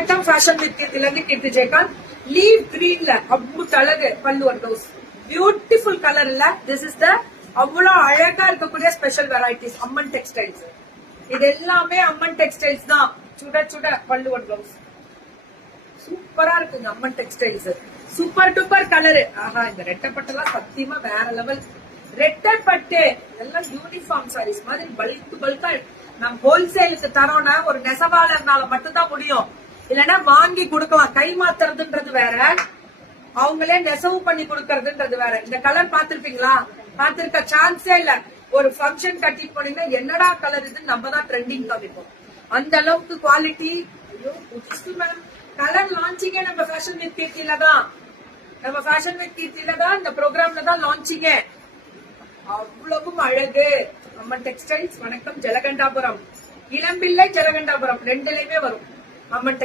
Fashion with Keerthi Jayakanth leaf கிரீன்ல அவ்வளவு அழகு பல்லு ஒரு டோஸ் பியூட்டிஃபுல் கலர் இல்ல. திஸ் இஸ் த அவ்வளவு அழகா இருக்கக்கூடிய ஸ்பெஷல் வெரைட்டிஸ் அம்மன் டெக்ஸ்டைல்ஸ். இது எல்லாமே அம்மன் டெக்ஸ்டைல்ஸ் தான். சுட சுட பல்லு ஒரு பிளவுஸ் சூப்பரா இருக்குங்க. அம்மன் டெக்ஸ்டைல்ஸ் சூப்பர் டூப்பர் கலரு. ஆஹா, இந்த ரெட்டப்பட்டெல்லாம் சத்தியமா வேற லெவல். ரெட்டப்பட்டு எல்லாம் யூனிஃபார்ம் சாரீஸ் மாதிரி பல்கா நம்ம ஹோல்சேலுக்கு தரோம்னா ஒரு நெசவாளர்னால மட்டும்தான் முடியும். இல்லன்னா வாங்கி கொடுக்கலாம். கை மாத்துறதுன்றது வேற, அவங்களே நெசவு பண்ணி கொடுக்கறதுன்றது வேற. இந்த கலர் பாத்திருப்பீங்களா? பாத்திருக்க சான்ஸே இல்ல. ஒரு ஃபங்க்ஷன் கட்டிட்டு போனீங்கன்னா என்னடா கலர் இதுன்னு நம்ம தான் ட்ரெண்டிங் காமிப்போம். அந்த அளவுக்கு குவாலிட்டி. ஐயோ மேடம், கலர் லான்ச்சிங்கே நம்ம ஃபேஷன் வித் கீர்த்தில தான். நம்ம ஃபேஷன் வித் கீர்த்தில தான் இந்த ப்ரோக்ராம்ல தான் லான்ச்சிங்கே. அவ்வளவும் அழகு. அம்மன் டெக்ஸ்டைல்ஸ். வணக்கம். ஜலகண்டாபுரம், இளம்பிள்ளை ஜலகண்டாபுரம் ரெண்டுலயுமே வரும் அம்மன்.